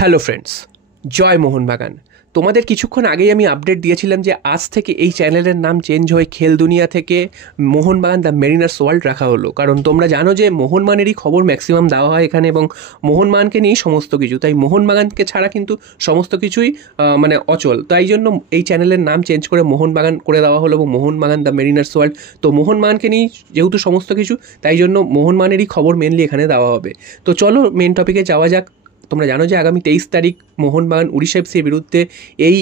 Hello friends, জয় মোহনবাগান। তোমাদের কিছুক্ষণ আগেই আমি আপডেট দিয়েছিলাম যে আজ থেকে এই চ্যানেলের নাম চেঞ্জ হয়ে খেল দুনিয়া থেকে মোহনবাগান দ্য মেরিনার্স ওয়ার্ল্ড রাখা হলো। কারণ তোমরা জানো যে মোহনবাগানেরই খবর ম্যাক্সিমাম দেওয়া হয় এখানে এবং মোহনবাগানকে নিয়েই সমস্ত কিছু, তাই মোহনবাগানকে ছাড়া কিন্তু সমস্ত কিছুই মানে অচল। তাই জন্য এই চ্যানেলের নাম চেঞ্জ করে মোহনবাগান করে দেওয়া হলো এবং মোহনবাগান দ্য মেরিনার্স ওয়ার্ল্ড। তো মোহনবাগানকে নিয়েই যেহেতু সমস্ত কিছু, তাই জন্য মোহনবাগানেরই খবর মেনলি এখানে দেওয়া হবে। তো চলো মেন টপিকে যাওয়া যাক। তোমরা জানো যে আগামী 23 তারিখ মোহনবাগান উড়িষ্যা এফসির বিরুদ্ধে এই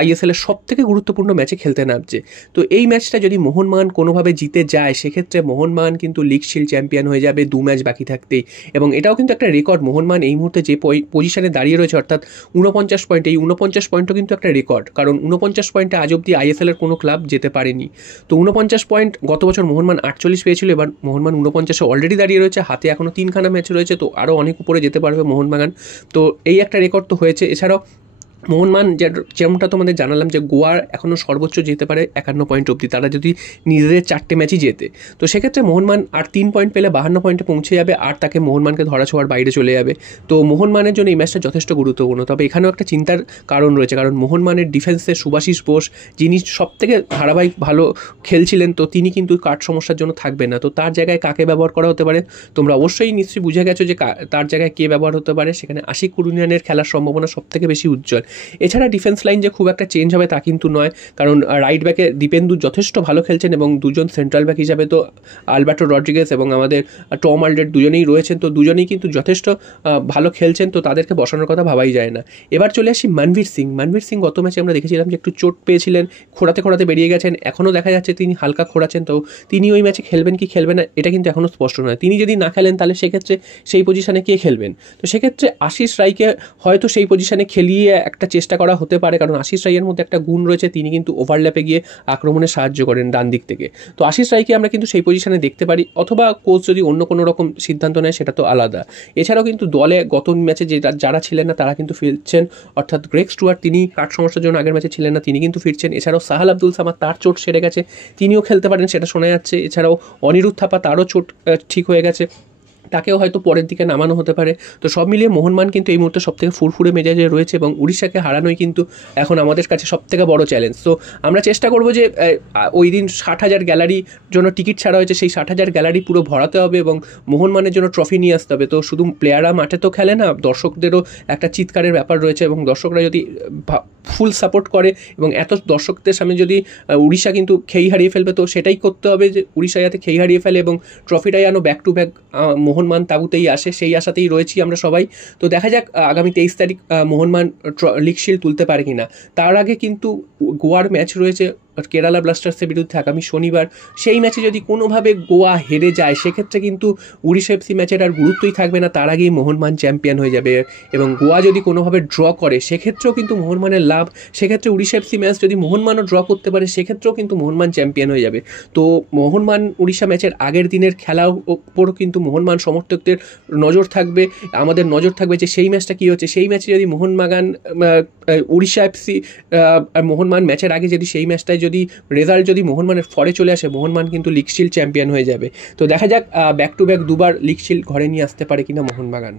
আইএসএলের সব থেকে গুরুত্বপূর্ণ ম্যাচে খেলতে নামছে। তো এই ম্যাচটা যদি মোহনবাগান কোনোভাবে জিতে যায়, সেক্ষেত্রে মোহনবাগান কিন্তু লিগ শিল্ড চ্যাম্পিয়ন হয়ে যাবে 2 ম্যাচ বাকি থাকতেই। এবং এটাও কিন্তু একটা রেকর্ড। মোহনবাগান এই মুহূর্তে যে পজিশনে দাঁড়িয়ে রয়েছে, অর্থাৎ 49 পয়েন্ট, এই 49 পয়েন্টও কিন্তু একটা রেকর্ড। কারণ 49 পয়েন্টে আজ অব্দি আইএসএলের কোনো ক্লাব যেতে পারেনি। তো 49 পয়েন্ট, গত বছর মোহনবাগান 48 পেয়েছিল, এবার মোহনবাগান 49-এ অলরেডি দাঁড়িয়ে রয়েছে। হাতে এখনও 3খানা ম্যাচ রয়েছে, তো আরও অনেক উপরে যেতে পারবে মোহনবাগান। তো এই একটা রেকর্ড তো হয়েছে। এছাড়াও মোহনবাগান যেমনটা তোমাদের জানালাম যে গোয়ার এখনও সর্বোচ্চ যেতে পারে 51 পয়েন্ট অবধি, তারা যদি নিজেদের 4টে ম্যাচই জেতে। তো সেক্ষেত্রে মোহনবাগান আর 3 পয়েন্ট পেলে 52 পয়েন্টে পৌঁছে যাবে, আর তাকে মোহনবাগানকে ধরা ছোঁয়ার বাইরে চলে যাবে। তো মোহনবাগানের জন্য এই ম্যাচটা যথেষ্ট গুরুত্বপূর্ণ। তবে এখানেও একটা চিন্তার কারণ রয়েছে, কারণ মোহনবাগানের ডিফেন্সে সুভাশিস বোস, যিনি সবথেকে ধারাবাহিক ভালো খেলছিলেন, তো তিনি কিন্তু কাঠ সমস্যার জন্য থাকবে না। তো তার জায়গায় কাকে ব্যবহার করা হতে পারে? তোমরা অবশ্যই নিশ্চয়ই বুঝে গেছো যে তার জায়গায় কে ব্যবহার হতে পারে। সেখানে আশিক কুরুনিয়ানের খেলার সম্ভাবনা সবথেকে বেশি উজ্জ্বল। এছাড়া ডিফেন্স লাইন যে খুব একটা চেঞ্জ হবে তা কিন্তু নয়, কারণ রাইট ব্যাকে দীপেন্দু যথেষ্ট ভালো খেলছেন এবং দুজন সেন্ট্রাল ব্যাক হিসাবে তো আলবার্টো রড্রিগেজ এবং আমাদের টম আলডার দুজনেই রয়েছেন। তো দুজনেই কিন্তু যথেষ্ট ভালো খেলছেন, তো তাদেরকে বসানোর কথা ভাবাই যায় না। এবার চলে আসি মনবীর সিং। মনবীর সিং গত ম্যাচে আমরা দেখেছিলাম যে একটু চোট পেয়েছিলেন, খোঁড়াতে বেরিয়ে গেছেন। এখনও দেখা যাচ্ছে তিনি হালকা খোঁড়াচ্ছেন। তো তিনি ওই ম্যাচে খেলবেন কি খেলবেন না এটা কিন্তু এখনও স্পষ্ট নয়। তিনি যদি না খেলেন তাহলে সেক্ষেত্রে সেই পজিশনে কে খেলবেন? তো সেক্ষেত্রে আশিস রায়কে হয়তো সেই পজিশনে খেলিয়ে একটা চেষ্টা করা হতে পারে, কারণ আশিস রায়ের মধ্যে একটা গুণ রয়েছে, তিনি কিন্তু ওভারল্যাপে গিয়ে আক্রমণে সাহায্য করেন ডান দিক থেকে। তো আশিস রায়কে আমরা কিন্তু সেই পজিশনে দেখতে পারি, অথবা কোচ যদি অন্য কোনো রকম সিদ্ধান্ত নেয় সেটা তো আলাদা। এছাড়াও কিন্তু দলে গত ম্যাচে যারা ছিলেন না তারা কিন্তু ফিরছেন, অর্থাৎ গ্রেগ স্টুয়ার্ট, তিনি কাঠ সমস্যার জন্য আগের ম্যাচে ছিলেন না, তিনি কিন্তু ফিরছেন। এছাড়াও সাহাল আব্দুল সামাদ, তার চোট সেরে গেছে, তিনিও খেলতে পারেন সেটা শোনা যাচ্ছে। এছাড়াও অনিরুদ্ধ থাপা, তারও চোট ঠিক হয়ে গেছে, তাকেও হয়তো পরের দিকে নামানো হতে পারে। তো সব মিলিয়ে মোহনবাগান কিন্তু এই মুহূর্তে সবথেকে ফুরফুরে মেজাজে রয়েছে এবং উড়িষ্যাকে হারানোই কিন্তু এখন আমাদের কাছে সবথেকে বড় চ্যালেঞ্জ। তো আমরা চেষ্টা করবো যে ওই দিন 60,000 গ্যালারির জন্য টিকিট ছাড়া হয়েছে, সেই 60,000 গ্যালারি পুরো ভরাতে হবে এবং মোহনবাগানের জন্য ট্রফি নিয়ে আসতে হবে। তো শুধু প্লেয়াররা মাঠে তো খেলে না, দর্শকদেরও একটা চিৎকারের ব্যাপার রয়েছে এবং দর্শকরা যদি ফুল সাপোর্ট করে এবং এত দর্শকদের সামনে যদি উড়িষ্যা কিন্তু খেই হারিয়ে ফেলবে, তো সেটাই করতে হবে যে উড়িষ্যা যাতে খেই হারিয়ে ফেলে এবং ট্রফিটাই যেন ব্যাক টু ব্যাক মোহনবাগান তাঁবুতেই আসে, সেই আশাতেই রয়েছি আমরা সবাই। তো দেখা যাক আগামী 23 তারিখ মোহনবাগান লিগ শিল্ড তুলতে পারে কিনা। তার আগে কিন্তু গোয়ার ম্যাচ রয়েছে কেরালা ব্লাস্টার্সের বিরুদ্ধে আগামী শনিবার। সেই ম্যাচে যদি কোনোভাবে গোয়া হেরে যায়, সেক্ষেত্রে কিন্তু উড়িষ্যা এফসি ম্যাচের আর গুরুত্বই থাকবে না, তার আগেই মোহনবাগান চ্যাম্পিয়ন হয়ে যাবে। এবং গোয়া যদি কোনোভাবে ড্র করে সেক্ষেত্রেও কিন্তু মোহনবাগানের লাভ। সেক্ষেত্রে উড়িষ্যা এফসি ম্যাচ যদি মোহনবাগানও ড্র করতে পারে, সেক্ষেত্রেও কিন্তু মোহনবাগান চ্যাম্পিয়ন হয়ে যাবে। তো মোহনবাগান উড়িষ্যা ম্যাচের আগের দিনের খেলার ওপরও কিন্তু মোহনবাগান সমর্থকদের নজর থাকবে, আমাদের নজর থাকবে যে সেই ম্যাচটা কী হচ্ছে। সেই ম্যাচে যদি মোহনবাগান উড়িষ্যা এফসি মোহনবাগান ম্যাচের আগে যদি সেই ম্যাচটায় যদি রেজাল্ট যদি মোহনবাগানের ফরে চলে আসে, মোহনবাগান কিন্তু লিগ শিল্ড চ্যাম্পিয়ন হয়ে যাবে। তো দেখা যাক ব্যাক টু ব্যাক দুবার লিগ শিল্ড ঘরে নিয়ে আসতে পারে কিনা মোহনবাগান।